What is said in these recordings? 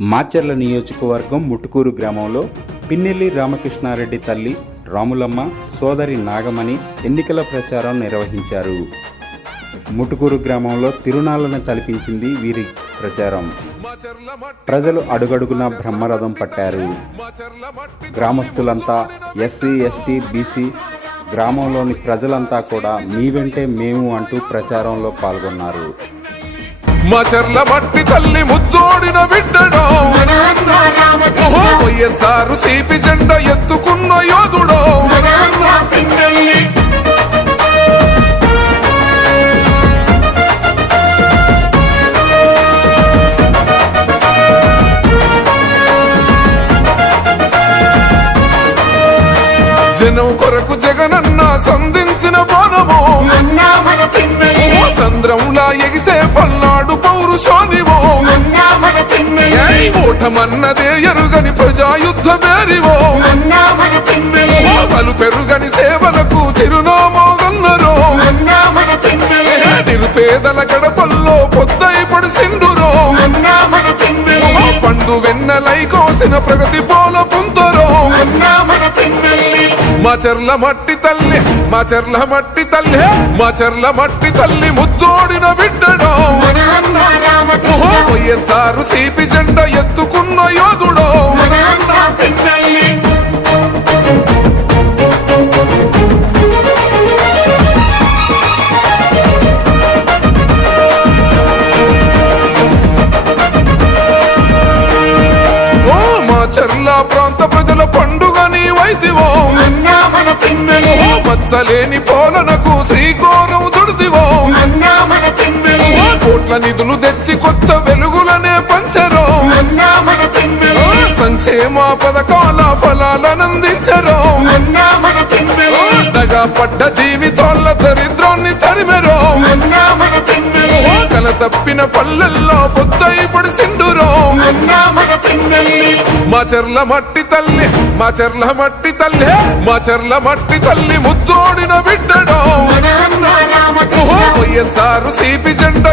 మాచర్ల నియోజకవర్గం ముటుకూరు గ్రామంలో పిన్నెల్లి రామకృష్ణారెడ్డి తల్లి రాములమ్మ సోదరి నాగమణి ఎన్నికల ప్రచారం నిర్వహించారు. ముటుకూరు గ్రామంలో తిరునాళ్ళను తలపించింది వీరి ప్రచారం. ప్రజలు అడుగడుగున బ్రహ్మరథం పట్టారు. గ్రామస్తులంతా ఎస్సీ ఎస్టీ బీసీ గ్రామంలోని ప్రజలంతా కూడా మీ వెంటే మేము అంటూ ప్రచారంలో పాల్గొన్నారు. మా మట్టి తల్లి వైఎస్ఆర్ సిపి జెండా ఎత్తుకున్న యోధుడో. జనం కొరకు జగనన్న సంధించిన ఓ సంద్రంలా ఎగిసే పల్నాడు. ఏయ్ ఓటమన్నదే ఎరుగని ప్రజాయుద్ధ మేరివో మన్నా మన పిన్నెల్లి ఓవలు పెరుగని సేవలకు చిరునామోగన్నరో. నిరుపేదల గడపల్లో పొద్దై పడిసిండురో. పండు వెన్నెలై కోసిన ప్రగతి పోల పుంతరో. మా చెర్ల మట్టి తల్లి మా చెర్ల మట్టి తల్లి మా చెర్ల మట్టి తల్లి ముద్దోడిన బిడ్డడో. వైఎస్ఆర్ సిపి జెండా ఎత్తుకున్న యోధుడో. అన్న చెర్ల ప్రాంత ప్రజల పండుగ నీ వైదివో. మన్నా మన పిన్నెల్లి ఓ మత్సలేని పోలనకు శ్రీకోరం చుడిదివో మన్నా సంక్షేమ పథకాల ఫలాలనందించరో. దగా పడ్డ జీవితాల దరిద్రాన్ని తరిమెరో. కల తప్పిన పల్లెల్లో పొద్దై పడిసిండురో. మన పిన్నెల్లి మా చెర్ల మట్టి తల్లి మా చెర్ల మట్టి తల్లి మా చెర్ల మట్టి తల్లి ముద్దోడిన బిడ్డడో. వైఎస్ఆర్ సిపి జెండా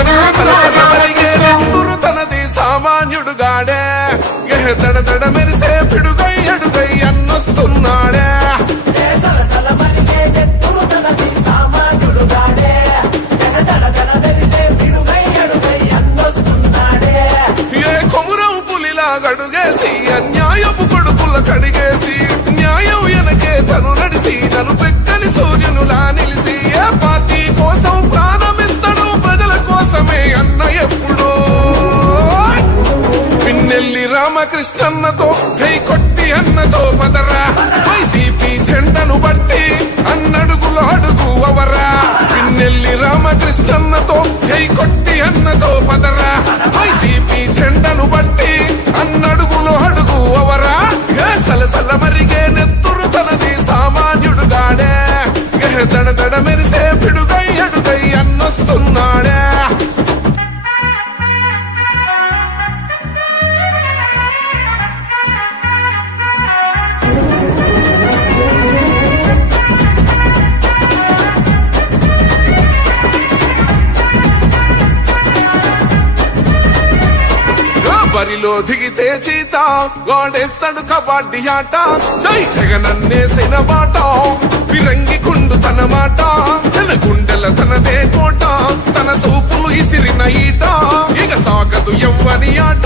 అన్నతో చేయి కొట్టి అన్నతో పదరా. వైసీపీ జెండను బట్టి అన్నడుగులో అడుగు అవరా. పిన్నెల్లి రామకృష్ణన్నతో చేయి కొట్టి అన్నతో పదరా. వైసీపీ జెండను బట్టి అన్నడుగులో అడుగు అవరా. సలసల మరిగే నెత్తురు తనది సామాన్యుడు గాడే ఏ దడ దిగితే చీత వాడేస్తాడు కబడ్డీ ఆట. జై జగనన్నేసిన మాట విరంగి కుండు తన మాట. జన గుండెల తనదే కోట తన సూపులు ఇసిరిన ఈట. ఇక సాగదు ఎవ్వని ఆట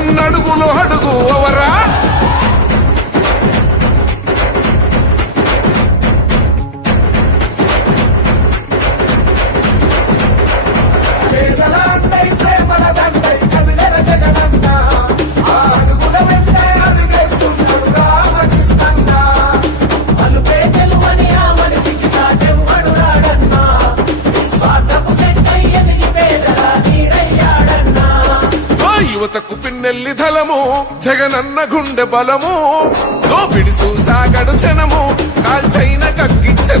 పిన్నెల్లి ధలము జగనన్న గుండె బలము దోపిడి సాగడు జనము కాల్చైన కక్కిచ్చను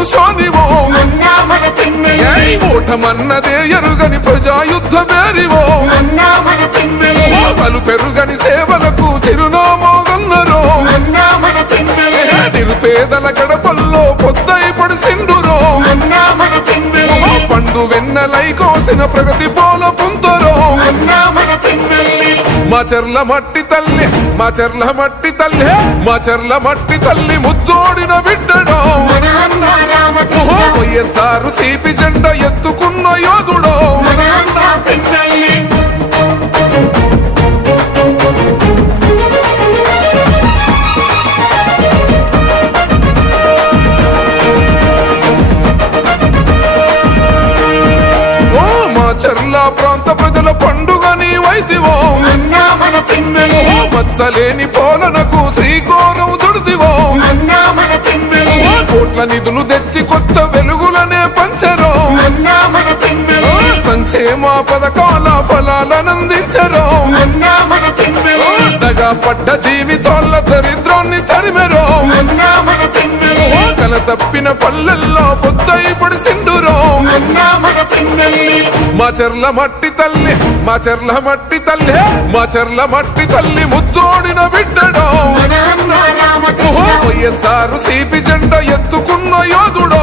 పల్నాడు పౌరుషోనివో ఓటమన్నదే ఎరుగని ప్రజాయుద్ధ మేరివో అన్న మన పలు పెరుగని సేవలకు చిరునామోగన్నరో అన్న నిరుపేదల గడపల్లో పొద్దై పడిసిండురో సిండురో పండు వెన్నెలై కోసిన ప్రగతి పోల పుంతరో మా చెర్ల మట్టి తల్లి మా చెర్ల మట్టి తల్లి మా చెర్ల మట్టి తల్లి ముద్దోడిన బిడ్డడో. వైఎస్ఆర్ సిపి జెండ ఎత్తుకున్న యోధుడో. చెర్ల ప్రాంత ప్రజల పండుగ నీవైతివో మచ్చలేని పోలనకు శ్రీకోరం పిన్నెల్లి కోట్ల నిధులు తెచ్చి సంక్షేమ పథకాల మన పిన్నెల్లి దగా పడ్డ జీవితాల దరిద్రాన్ని తరిమెరో. కల తప్పిన పల్లెల్లో పొద్దై పడిసిండురో. మా చెర్ల మట్టి తల్లి మా చెర్ల మట్టి తల్లి మా చెర్ల మట్టి తల్లి ముద్దోడిన బిడ్డడో. వైఎస్ఆర్ సిపి జెండ ఎత్తుకున్న యోధుడో.